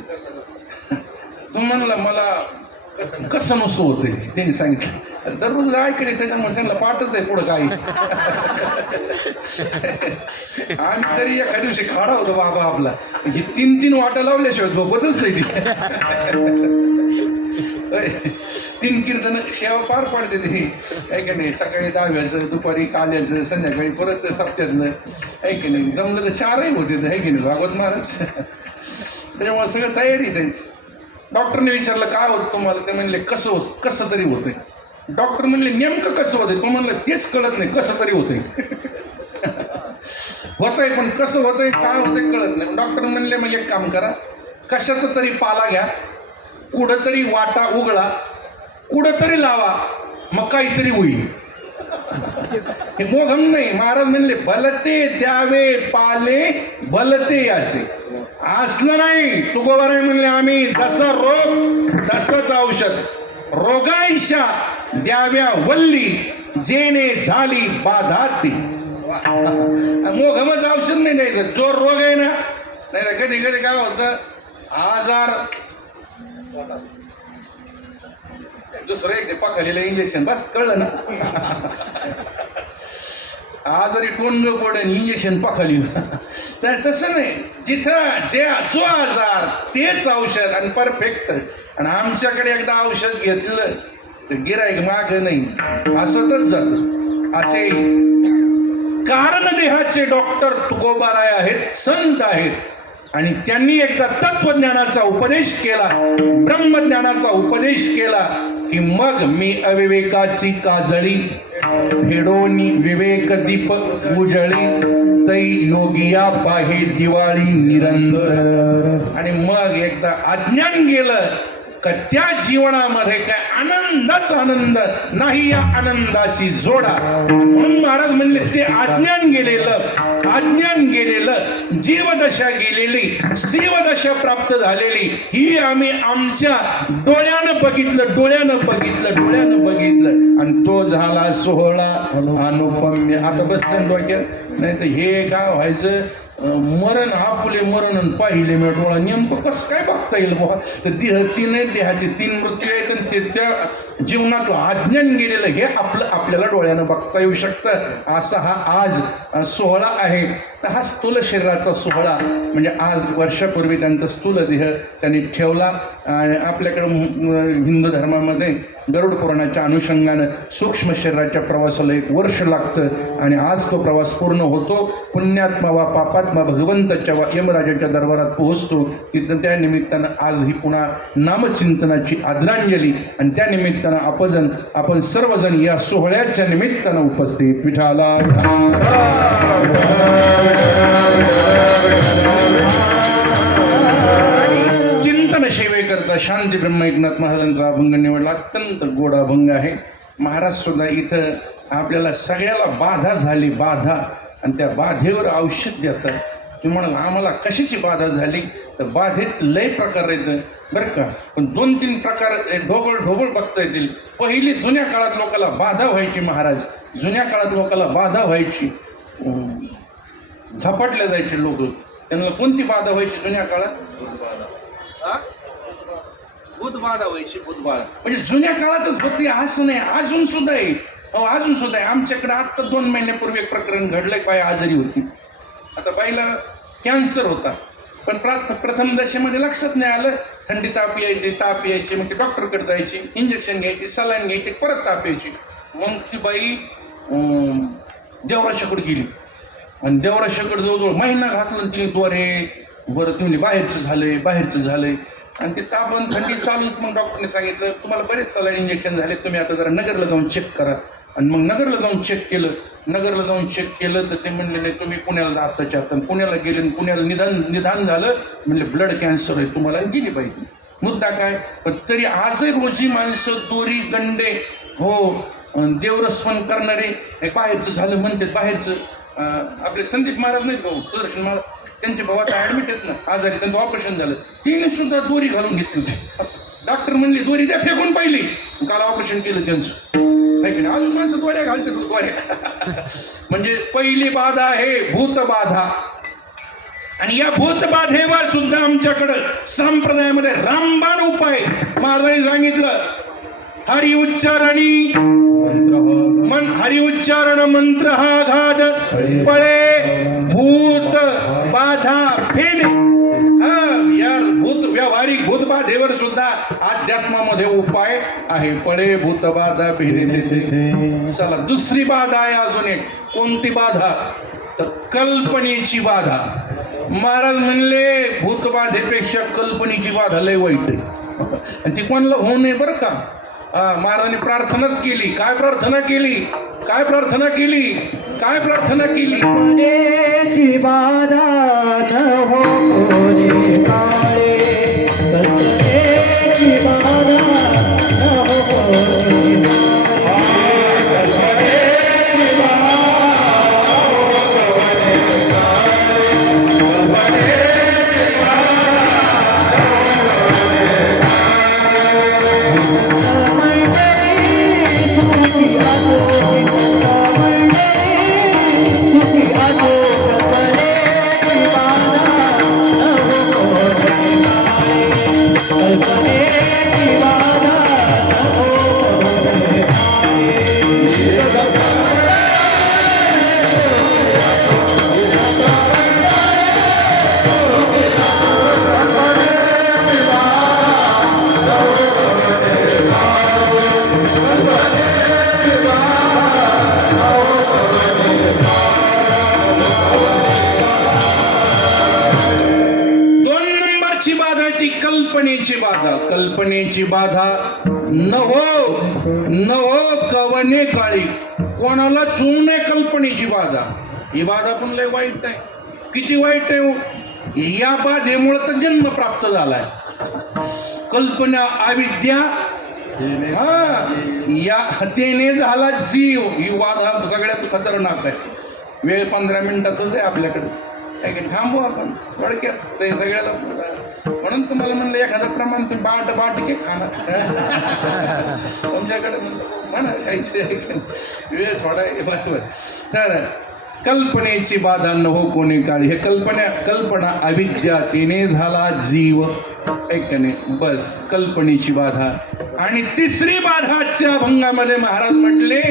तो म्हणला मला कसं नुसतं होतंय, त्यांनी सांगितलं. दररोज ऐकले त्याच्यामुळे त्यांना पाठच आहे पुढं काही. आम्ही तरी एका दिवशी खाडा होतो बाबा आपला, ही 3 वाटा लावल्याशिवाय झोपतच नाही ती. 3 कीर्तन सेवा पार पाडते ती, आहे की नाही. सकाळी 10व्याचं, दुपारी काल्याचं, संध्याकाळी परत सप्त्यातलं, आहे की नाही. जमलं तर 4ही होते, आहे की नाही भागवत महाराज. त्याच्यामुळे सगळं तयारी त्यांची. डॉक्टरने विचारलं काय होतं तुम्हाला? ते म्हणले कसं तरी होतंय. डॉक्टर म्हणले नेमकं कसं होतंय? तो म्हणलं तेच कळत नाही, कसं तरी होतंय. होतंय पण कसं होतंय, काय होतंय कळत नाही. डॉक्टर म्हणले मग एक काम करा, कशाचा तरी पाला घ्या, कुठंतरी वाटा उघडा, कुठंतरी लावा, मग काहीतरी होईल. हे मोघम नाही. महाराज म्हणले भलते द्यावे पाले भलते याचे. असलं नाही. तुकोबाराय म्हणले आम्ही जसा रोग तसंच औषध, रोगाईशा द्याव्या वल्ली, जेणे झाली बाधा ती. मोघमच औषध नाही द्यायचं. जो रोग आहे ना, नाही तर कधी कधी काय होतं, आजार दुसरं एक पाखलेलं इंजेक्शन, बस कळलं ना. आजारी टोंग पडेल इंजेक्शन पाखलीला. तर तसं नाही. जिथं जो आजार तेच औषध आणि परफेक्ट. आणि आमच्याकडे एकदा औषध घेतलं तर गिराईक माग नाही, असतच जात. असे कारण देहाचे डॉक्टर तुकोबाराय आहेत, संत आहेत. आणि त्यांनी एकदा तत्वज्ञानाचा उपदेश केला, ब्रह्मज्ञानाचा उपदेश केला की मग मी अविवेकाची काजळी फेडोनी विवेक दीप उजळी, तै योगिया पाहे दिवाळी निरंतर. आणि मग एकदा अज्ञान गेलं का त्या जीवनामध्ये काय आनंदाच आनंद नाही, या आनंदाशी जोडा. म्हणून महाराज म्हणले ते अज्ञान गेलेलं, जीवदशा गेलेली, शिवदशा प्राप्त झालेली, ही आम्ही आमच्या डोळ्यानं बघितलं आणि तो झाला सोहळा अनुपम्य. आता बसलं डोक्यात, नाही तर हे काय व्हायचं, मरण आपुले मरण आणि पाहिले मी डोळा, नेमकं कसं काय बघता येईल बुवा. तर देहाचे 3 मृत्यू आहेत आणि ते त्या जीवनातलं अज्ञान गेलेलं हे आपल्याला डोळ्यानं बघता येऊ शकतं. असा हा आज सोहळा आहे. तर हा स्थूल शरीराचा सोहळा म्हणजे आज वर्षापूर्वी त्यांचा स्थूल देह त्यांनी ठेवला. आणि आपल्याकडं हिंदू धर्मामध्ये गरुड पुराणाच्या अनुषंगानं सूक्ष्म शरीराच्या प्रवासाला 1 वर्ष लागतं आणि आज तो प्रवास पूर्ण होतो. पुण्यात्मा वा पापात्मा भगवंताच्या वा यमराजाच्या दरबारात पोहोचतो. तिथं त्या निमित्तानं आज ही पुन्हा नामचिंतनाची आदरांजली आणि त्या निमित्तानं आपण सर्वजण या सोहळ्याच्या निमित्तानं उपस्थित. विठाला चिंतन सेवेकरता शांती ब्रह्म एकनाथ महाराजांचा अभंग निवडला. अत्यंत गोड अभंग आहे. महाराज सुद्धा इथं आपल्याला सगळ्याला बाधा झाली, बाधा, आणि त्या बाधेवर औषध देतात. तुम्ही म्हणाल आम्हाला कशाची बाधा झाली, तर बाधेत लय प्रकार आहेत बरं का, पण 2-3 प्रकार ढोबळ बघता येतील. पहिली जुन्या काळात लोकांना बाधा व्हायची. महाराज जुन्या काळात लोकांना बाधा व्हायची, झपाटल्या जायचे लोक. त्यांना कोणती बाधा व्हायची जुन्या काळात? बुधबाधा व्हायची. बुधबाधा म्हणजे जुन्या काळातच होती असं नाही, अजून सुद्धा आहे. अजून सुद्धा आहे. आमच्याकडे आत्ता 2 महिन्यापूर्वी एक प्रकरण घडलंय. बाई आजारी होती. आता बाईला कॅन्सर होता, पण प्रथम दशेमध्ये लक्षात नाही आलं. थंडी ताप यायची, मग ती डॉक्टरकडे जायची, इंजेक्शन घ्यायची, सलाईन घ्यायची, परत ताप यायची. मग ती बाई देवराशाकडे गेली आणि देवराशाकडे जवळजवळ महिना घातलं. तिने द्वारे बरं तुम्ही बाहेरचं झालंय आणि ते ताप आणि थंडी चालूच. मग डॉक्टरने सांगितलं तुम्हाला बरेच सलाईन इंजेक्शन झाले, तुम्ही आता जरा नगरला जाऊन चेक करा. आणि मग नगरला जाऊन चेक केलं तर ते म्हणले नाही तुम्ही पुण्याला जा आत्ताच्या आता. पुण्याला गेले, पुण्याला निदान झालं. म्हणले ब्लड कॅन्सर आहे तुम्हाला, गेली पाहिजे. मुद्दा काय, पण तरी आजही रोजी माणसं दोरी गंडे देवरस्मन करणारे बाहेरचं झालं म्हणतात. बाहेरचं आपले संदीप महाराज नाहीत भाऊ, सुदर्शन महाराज, त्यांचे भाऊ आता ॲडमिट आहेत ना, आजारी, त्यांचं ऑपरेशन झालं. तिने सुद्धा दोरी घालून घेतली होती. डॉक्टर म्हणले दोरी द्या फेकून, पाहिली काल ऑपरेशन केलं त्यांचं. आहे की नाही? अजून माणसं दोऱ्या घालते दोऱ्या. म्हणजे पहिली बाधा आहे भूतबाधा. आणि या भूतबाधेवर सुद्धा आमच्याकडं संप्रदायामध्ये रामबाण उपाय महाराजांनी सांगितलं. हरि उच्चारणी हरि उच्चारण मंत्र हा घात पळे भूत बाधा फेड. यार भूत व्यावहारिक भूतबाधेवर सुद्धा अध्यात्मामध्ये उपाय आहे. पळे भूतबाधा फेडे. चला दुसरी बाधा आहे अजून एक. कोणती बाधा? तर कल्पनेची बाधा. महाराज म्हणले भूतबाधेपेक्षा कल्पनेची बाधा लय वाईट आहे. आणि ती कोणाला होऊ नये बरं का. महाराजांनी प्रार्थनाच केली. काय प्रार्थना केली? काय प्रार्थना केली? काय प्रार्थना केली? कल्पनेची बाधा न हो कोणी काळे. कल्पनेची बाधा न हो कोणी कल्पनेची बाधा. कल्पनेची बाधा नवो कवने काळी. कोणाला होऊ नये कल्पनेची बाधा. ही बाधा पण लय वाईट आहे. किती वाईट आहे. या बाधेमुळे तर जन्म प्राप्त झालाय. कल्पना अविद्या या हत्येने झाला जीव. ही बाधा सगळ्यात खतरनाक आहे. वेळ 15 मिनिटाच आहे आपल्याकडे. थांबू आपण थोडक्यात ते सगळ्याला. म्हणून तुम्हाला म्हणलं एखादं प्रमाण तुम्ही बाटके खाणार तुमच्याकडे म्हणा काहीतरी. वेळ थोडा बरोबर. तर कल्पनेची बाधा न हो कोणी काळी. हे कल्पना अविद्या तिने झाला जीव. ऐक नाही बस कल्पनेची बाधा. आणि तिसरी बाधाच्या अभंगामध्ये महाराज म्हटले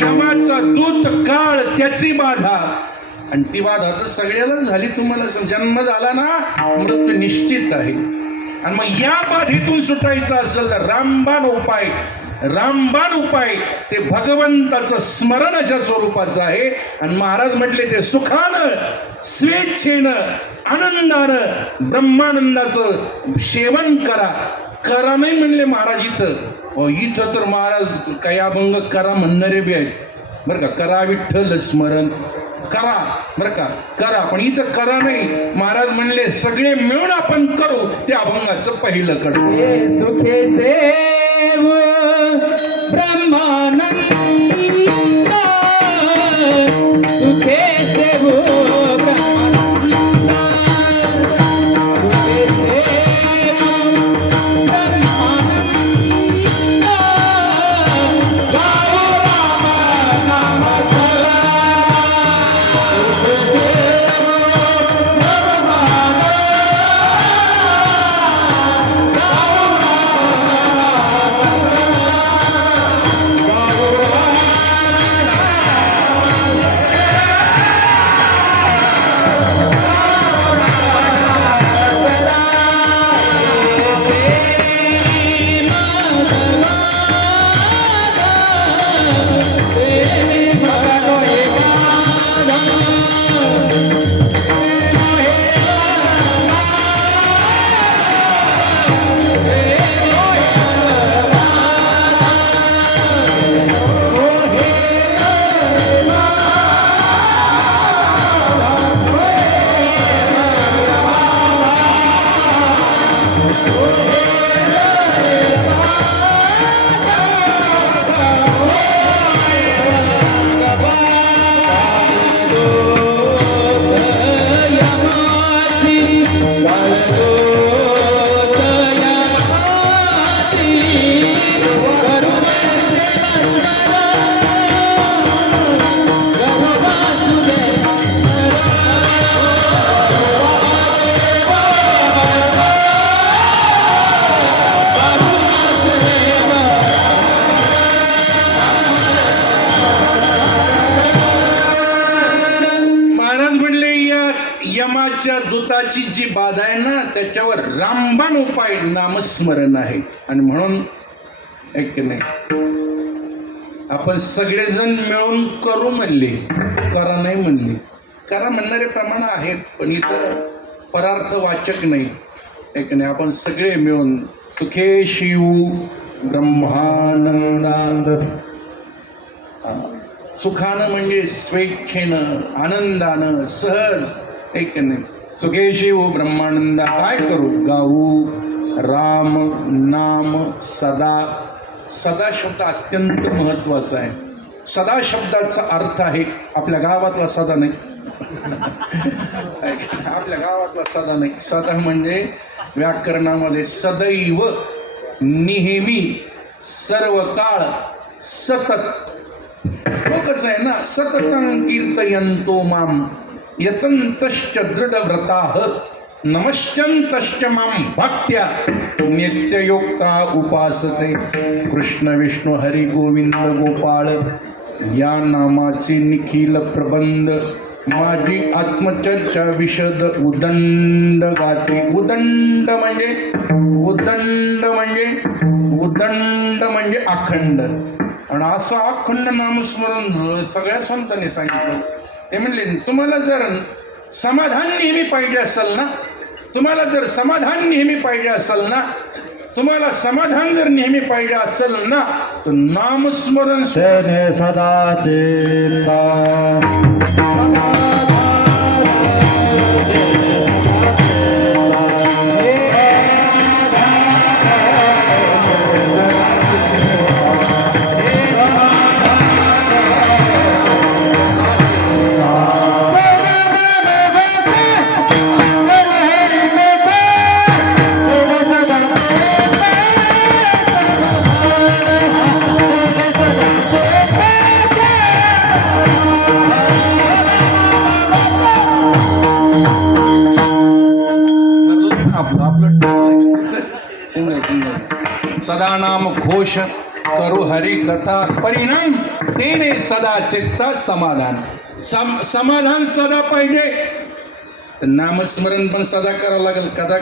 यमाचा दूत काळ त्याची बाधा. आणि ती बाधा तर सगळ्यालाच झाली. तुम्हाला जन्म झाला ना मृत्यू निश्चित आहे. आणि मग या बाधेतून सुटायचं असेल तर रामबाण उपाय ते भगवंताचं स्मरणाच्या स्वरूपाचं आहे. आणि महाराज म्हटले ते सुखानं स्वेच्छेनं आनंदानं ब्रह्मानंदाचं सेवन करा नाही म्हणले महाराज. इथं तर महाराज काही अभंग करा म्हणणारे बी आहेत बरं का. करा विठ्ठल स्मरण करा बरं का. करा पण इथं करा नाही. महाराज म्हणले सगळे मिळून आपण करू. त्या अभंगाचं पहिलं कडू. सुखे सेव ब्रह्मानंद सुखे सेव रामाच्या दूताची जी बाधा आहे ना त्याच्यावर रामबाण उपाय नामस्मरण आहे. आणि म्हणून एक नाही आपण सगळेजण मिळून करू म्हणले, करा नाही म्हणले. करा म्हणणारे प्रमाण आहेत पण इथं परार्थ वाचक नाही. एक नाही आपण सगळे मिळून सुखे शिव ब्रह्मानंदांद. सुखानं म्हणजे स्वेच्छेनं, आनंदानं, सहज. एक नाही सुखे शिव ब्रह्मानंद. काय करू? गाऊ राम नाम सदा. सदा शब्द अत्यंत महत्वाचा आहे. सदा शब्दाचा अर्थ आहे आपल्या गावातला सदा नाही, आपल्या गावातला सदा नाही. सदा म्हणजे व्याकरणामध्ये सदैव, नेहमी, सर्व काळ, सतत. कसं आहे ना, सततं कीर्तयन्तो माम यतन्तश्च दृढव्रताः नमश्चन्तश्च मां भक्त्या नित्ययुक्ता उपासते. कृष्ण विष्णू हरी गोविंद गोपाळ या नामाचे निखिल प्रबंध माझी आत्मचर्चा विशद उदंड गाते. उदंड म्हणजे उदंड म्हणजे उदंड म्हणजे अखंड. आणि असं अखंड नामस्मरण सगळ्या संतांनी सांगितलं. ते म्हणले तुम्हाला जर समाधान नेहमी पाहिजे असेल ना, तुम्हाला जर समाधान नेहमी पाहिजे असेल ना, तुम्हाला समाधान जर नेहमी पाहिजे असेल ना, तर नामस्मरण सेने सदा चिंता. सदा नाम घोष करू हरी कथा परिणाम तेने सदा चित्त समाधान. समाधान सदा पाहिजे तर नामस्मरण पण सदा करावं लागेल. कदा